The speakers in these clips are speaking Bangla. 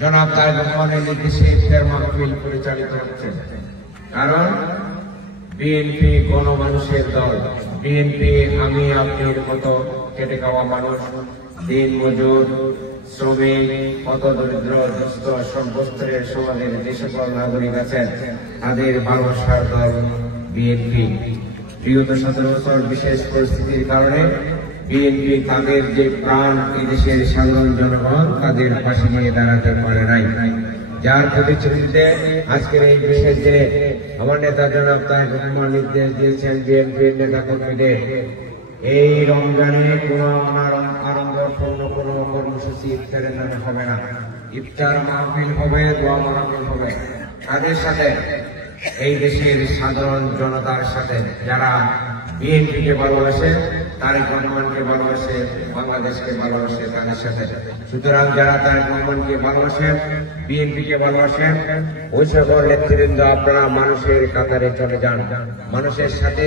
জনাব তারেক রহমানের নির্দেশে ইফতার মাহফিল পরিচালিত হচ্ছে। কারণ বিএনপি গণমানুষের দল। বিএনপি আমি আপনার মতো খেটে খাওয়া মানুষ, দিন মজুর, শ্রমিক, কত দরিদ্র দুস্থ সর্বস্তরের সমাজের যে সকল নাগরিক আছেন তাদের ভালোবাসার দল বিএনপি। বিগত 17 বছর বিশেষ পরিস্থিতির কারণে বিএনপি তাদের যে প্রাণ এদেশের সাধারণ জনগণ তাদের পাশে নিয়ে দাঁড়াতে পারে নাই, যার প্রতিশ্রুতিতে আজকের এই বিশেষ দিনে আমার নেতা জনাব তারেক রহমান নির্দেশ দিয়েছেন বিএনপির নেতা কর্মীদের এই রমজানে কোনো আড়ম্বরপূর্ণ কোনো কর্মসূচি ইফতারের নামে হবে না। ইফতার মাহফিল হবে, দোয়া মাহফিল হবে। তাদের সাথে এই দেশের সাধারণ জনতার সাথে যারা বিএনপিকে ভালোবাসে, তারেক রহমানকে ভালোবাসে, বাংলাদেশকে ভালোবাসে তাদের সাথে। সুতরাং যারা তারেক রহমানকে ভালোবাসেন, বিএনপিকে ভালোবাসেন, ওই সকল নেতৃবৃন্দ আপনারা মানুষের কাতারে চলে যান, মানুষের সাথে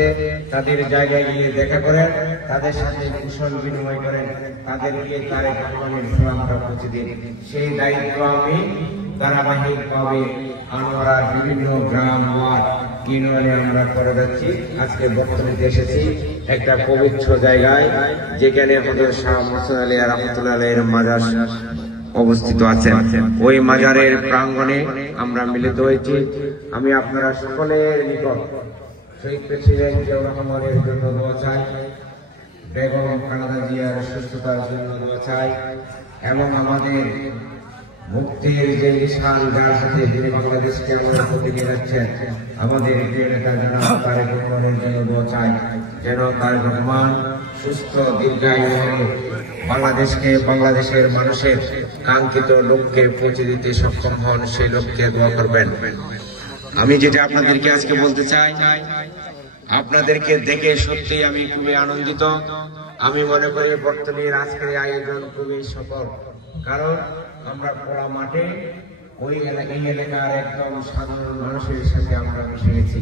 তাদের জায়গায় গিয়ে দেখা করেন, তাদের সাথে কুশল বিনিময় করেন, তাদেরকে তারেক রহমানের সালামটা পৌঁছে দিন। সেই দায়িত্ব আমি ধারাবাহিকভাবে আমরা বিভিন্ন গ্রাম ওয়ার্ড ইউনিয়নে আমরা করে যাচ্ছি। আজকে বক্তব্যে এসেছি একটা পবিত্র জায়গায়, যেখানে হযরত শাহ মুহসিন আলী রাহমাতুল্লাহ আলাইহির মাজার অবস্থিত আছে। ওই মাজারের প্রাঙ্গণে আমরা মিলিত হয়েছি। আমি আপনারা সকলের নিকট শহীদ প্রেসিডেন্ট জিয়াউর রহমানের জন্য দোয়া চাই, বেগম খালেদা জিয়ার সুস্থতার জন্য দোয়া চাই, এবং আমাদের মুক্তির যে নিশান যার সাথে যিনি বাংলাদেশকে আমাদের প্রতি নিয়ে যাচ্ছেন আমাদের প্রিয় নেতা জনাব তারেক রহমানের জন্য দোয়া চাই, যেন তারেক রহমান সুস্থ দীর্ঘায়ু হয়ে বাংলাদেশকে, বাংলাদেশের মানুষের কাঙ্ক্ষিত লক্ষ্যে পৌঁছে দিতে সক্ষম হন, সেই লক্ষ্যে দোয়া করবেন। আমি যেটা আপনাদেরকে আজকে বলতে চাই, আপনাদেরকে দেখে সত্যি আমি খুবই আনন্দিত। আমি মনে করি বর্তমানের আজকের আয়োজন খুবই সফল, কারণ আমরা খোলা মাঠে ওই এলাকার একদম সাধারণ মানুষের সাথে আমরা মিশে গেছি।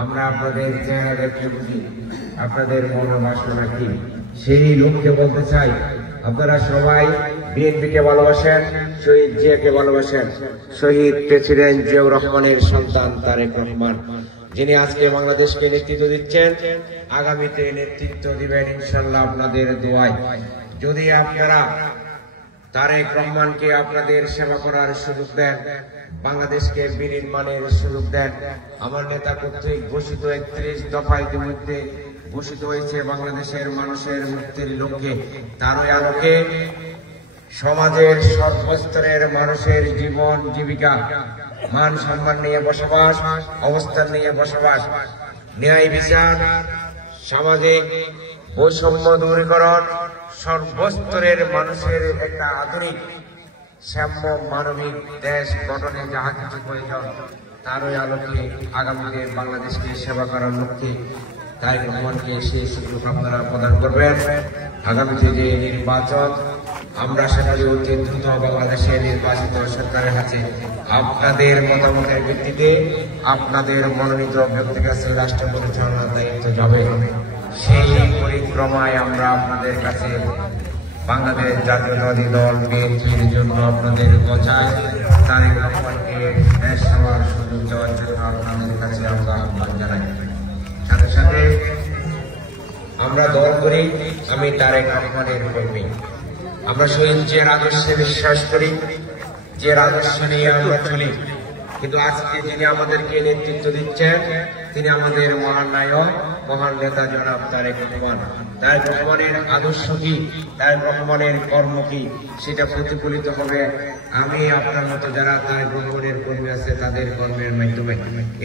আমরা আপনাদের চেহারা দেখতে বুঝি আপনাদের মনোবাসনা কি, সেই লক্ষ্যে বলতে চাই আপনারা সবাই বিএনপিকে ভালোবাসেন, শহীদ জিয়াকে ভালোবাসেন, শহীদ প্রেসিডেন্ট জিয়াউর রহমানের সন্তান তারেক রহমান, যিনি আজকে বাংলাদেশকে নেতৃত্ব দিচ্ছেন, আগামীতে নেতৃত্ব দিবেন ইনশাআল্লাহ আপনাদের দোয়ায়। যদি আপনারা তারেক রহমানকে আপনাদের সেবা করার সুযোগ দেন, বাংলাদেশকে বিনির্মাণের সুযোগ দেন, আমার নেতা কর্তৃক ঘোষিত 31 দফা ইতিমধ্যে ঘোষিত হয়েছে বাংলাদেশের মানুষের মুক্তির লক্ষ্যে, তারই আলোকে সমাজের সর্বস্তরের মানুষের জীবন জীবিকা, মান সম্মান নিয়ে বসবাস, অবস্থান নিয়ে বসবাস, ন্যায় বিচার, সামাজিক বৈষম্য দূরীকরণ, সর্বস্তরের মানুষের একটা আধুনিক সাম্য মানবিক দেশ গঠনে যাহা কিছু প্রয়োজন, তারই আলোকে আগামীতে বাংলাদেশকে সেবা করার লক্ষ্যে তারেক রহমানকে সেই সুযোগ আপনারা প্রদান করবেন। আগামীতে যে নির্বাচন, আমরা সেখানে অতি দ্রুত বাংলাদেশে নির্বাচিত সরকারের কাছে আপনাদের মতামতের ভিত্তিতে আপনাদের মনোনীত ব্যক্তির কাছে রাষ্ট্র পরিচালনার দায়িত্ব যাবে। সেই পরিক্রমায় আমরা আপনাদের কাছে বাংলাদেশ জাতীয়তাবাদী দল বিএনপির জন্য আপনাদের গোছায় তারেক রহমানকে দেশ সেবার সুযোগ দেওয়ার জন্য আপনাদের কাছে আমরা আহ্বান জানাই। সাথে সাথে আমরা দল করি, আমি তারেক রহমানের কর্মী। আমরা শহীদ জিয়ার আদর্শে বিশ্বাস করি, যে আদর্শ নিয়ে আমরা চলি। কিন্তু আজকে যিনি আমাদেরকে নেতৃত্ব দিচ্ছেন তিনি আমাদের মহান নায়ক, মহান নেতা জনাব তারেক রহমান। তারেক রহমানের আদর্শ কি, তারেক রহমানের কর্ম কি, সেটা প্রতিফলিত হবে আমি আপনার মতো যারা তারেক রহমানের কর্মী আছে তাদের কর্মের মাধ্যমে।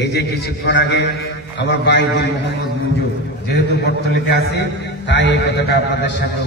এই যে কিছুক্ষণ আগে আমার ভাই মোহাম্মদ মঞ্জু যেহেতু বটতলীতে আছি, তাই এই কথাটা আপনাদের সাথে